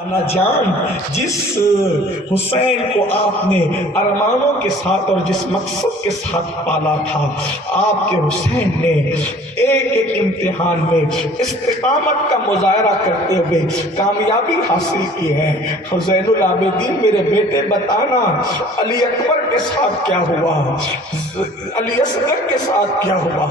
انا جان، جس حسین کو آپ نے ارمانوں کے ساتھ اور جس مقصد کے ساتھ پالا تھا، آپ کے حسین نے ایک ایک امتحان میں استقامت کا مظاہرہ کرتے ہوئے کامیابی حاصل کی ہے۔ حسین العابدین میرے بیٹے بتانا، علی اکبر کے ساتھ کیا ہوا، علی اصغر کے ساتھ کیا ہوا،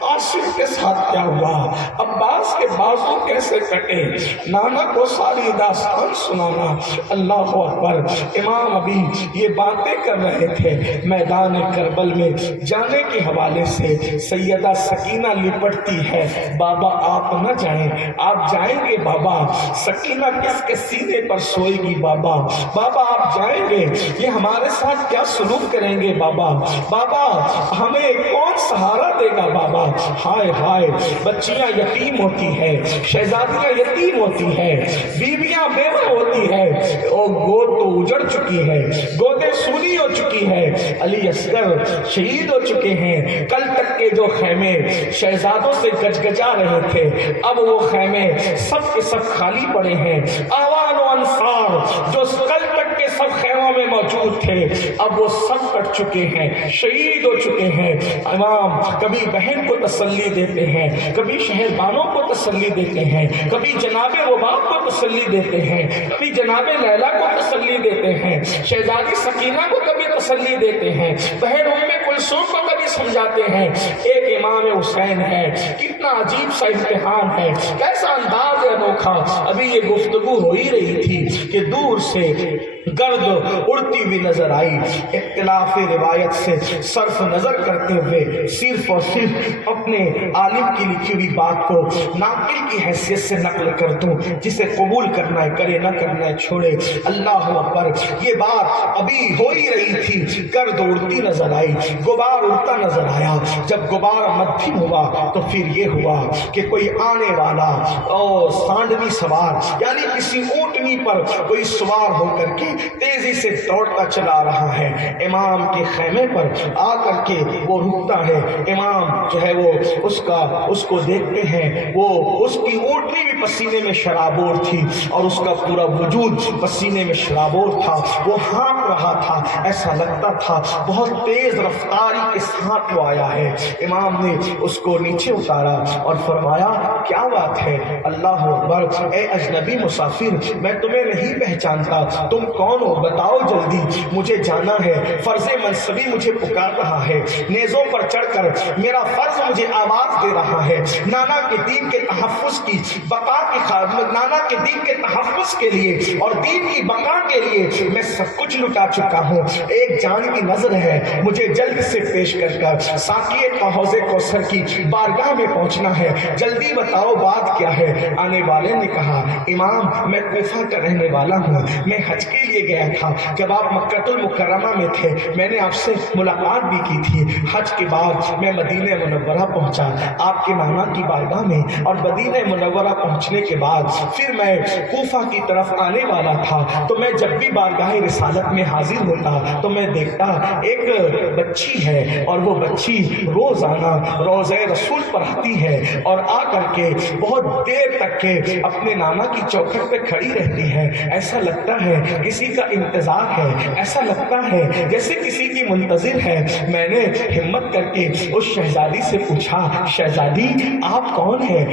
قاسم کے ساتھ کیا ہوا، عباس کے بازو کیسے کٹے، نانا کو ساری داستان سنانا۔ اللہ اکبر۔ امام ابھی یہ باتیں کر رہے تھے، میدان کربل میں جانے کے حوالے سے سیدہ سکینہ لپٹتی ہے، بابا آپ نہ جائیں، آپ جائیں گے بابا، سکینہ کس کے سینے پر سوئے گی بابا، بابا آپ جائیں گے یہ ہمارے ساتھ کیا سلوک کریں گے بابا، بابا ہمیں کون سہارا دے گا بابا۔ ہائے ہائے، بچیاں یتیم ہوتی ہے، شہزادیاں یتیم ہوتی ہے، بیویاں بیوہ ہوتی ہے، اور گود تو اجڑ چکی ہے، گودیں سونی ہو چکی ہے، علی اصغر شہید ہو چکے ہیں۔ کل تک کے جو خیمے شہزادوں سے گجگجا رہے تھے، اب وہ خیمے سب کے سب خالی پڑے ہیں۔ آوان و انصار جو کل تک کے سب خیموں میں موجود تھے، اب وہ سب کٹ چکے ہیں، شہید ہو چکے ہیں۔ امام کبھی بہن کو تسلی دیتے ہیں، کبھی شہربانوں کو تسلی دیتے ہیں، کبھی جناب رباب کو تسلی دیتے ہیں، کبھی جناب لیلا کو تسلی دیتے ہیں، شہزادی سکینہ کو کبھی تسلی دیتے ہیں، بہن ام کلثوم کو کبھی سمجھاتے ہیں۔ ایک امام حسین ہے، کتنا عجیب سا امتحان ہے، کیسا انداز ہے انوکھا۔ ابھی یہ گفتگو ہو ہی رہی تھی کہ دور سے گرد اڑتی ہوئی نظر آئی۔ اختلاف روایت سے صرف نظر کرتے ہوئے صرف اور صرف اپنے عالم کی لکھی ہوئی بات کو ناقل کی حیثیت سے نقل کر دوں، جسے قبول کرنا ہے کرے، نہ کرنا ہے چھوڑے۔ اللہ اکبر۔ یہ بات ابھی ہو ہی رہی تھی، گرد اڑتی نظر آئی، غبار اڑتا نظر آیا۔ جب غبار مدھم ہوا تو پھر یہ ہوا کہ کوئی آنے والا اور سانڈنی سوار، یعنی کسی اونٹنی پر کوئی سوار ہو کر کے تیزی سے دوڑتا چلا رہا ہے۔ امام کے خیمے پر آ کر کے وہ رکتا ہے، امام جو ہے وہ اس کو دیکھتے ہیں، وہ اس کی اونٹنی بھی پسینے میں شرابور تھی اور اس کا پورا وجود پسینے میں شرابور تھا، وہ ہانپ رہا تھا، ایسا لگتا تھا بہت تیز رفتاری کے ساتھ وہ آیا ہے۔ امام نے اس کو نیچے اتارا اور فرمایا کیا بات ہے؟ اللہ اکبر۔ اے اجنبی مسافر، میں تمہیں نہیں پہچانتا، تم کون ہو؟ بتاؤ جلدی، مجھے جانا ہے، فرض منصبی مجھے پکار رہا ہے، نیزوں پر چڑھ کر میرا فرض مجھے آواز دے رہا ہے، نانا کے دین کے تحفظ کی بقا کی نانا کے دین کے تحفظ کے لیے اور دین کی بقا کے لیے میں سب کچھ لٹا چکا ہوں، ایک جان کی نظر ہے، مجھے جلد سے پیش کر ساقی حوض کوثر کی بارگاہ میں پہنچنا ہے، جلدی بتاؤ بات کیا ہے؟ آنے والے نے کہا امام میں کوفہ کا رہنے والا ہوں، میں حج کے لیے گیا تھا، جب آپ مکہ المکرمہ میں تھے میں نے آپ سے ملاقات بھی کی تھی، حج کے بعد میں مدینہ منورہ پہنچا آپ کے نانا کی بارگاہ میں، اور مدینہ منورہ پہنچنے کے بعد پھر میں کوفہ کی طرف آنے والا تھا، تو میں جب بھی بارگاہ رسالت میں حاضر ہوتا تو میں دیکھتا ایک بچی ہے، اور وہ بچی روزانہ روضہ رسول پر آتی ہے اور آ کر کے بہت دیر تک کے اپنے نانا کی چوکھٹ پہ کھڑی رہتی ہے، ایسا لگتا ہے کسی کا انتظار ہے، ایسا لگتا ہے جیسے کسی کی منتظر ہے۔ میں نے ہمت کر کے اس شہزادی سے پوچھا شہزادی آپ کون ہیں؟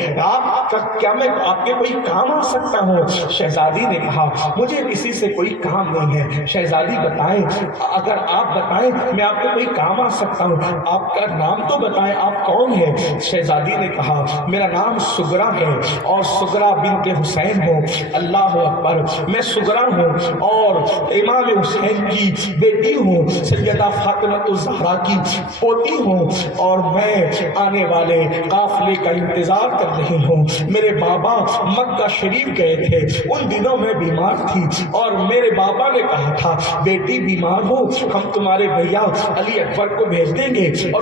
کیا میں آپ کے کوئی کام آ سکتا ہوں؟ شہزادی نے کہا مجھے کسی سے کوئی کام نہیں ہے۔ شہزادی بتائیں، اگر آپ بتائیں میں آپ کو کوئی کام آ سکتا ہوں، آپ کا نام تو بتائیں، آپ کون ہیں؟ شہزادی نے کہا میرا نام سغرا ہے اور سغرا بنت حسین ہوں۔ اللہ اکبر۔ میں سغرا ہوں اور امام حسین کی بیٹی ہوں، سیدہ فاطمہ الزہرا کی پوتی ہوں، اور میں آنے والے قافلے کا انتظار کر رہی ہوں۔ میرے بابا مکہ شریف گئے تھے، ان دنوں میں بیمار تھی اور میرے بابا نے کہا تھا بیٹی بیمار ہو، ہم تمہارے بھیا علی اکبر کو بھیج دیں گے اور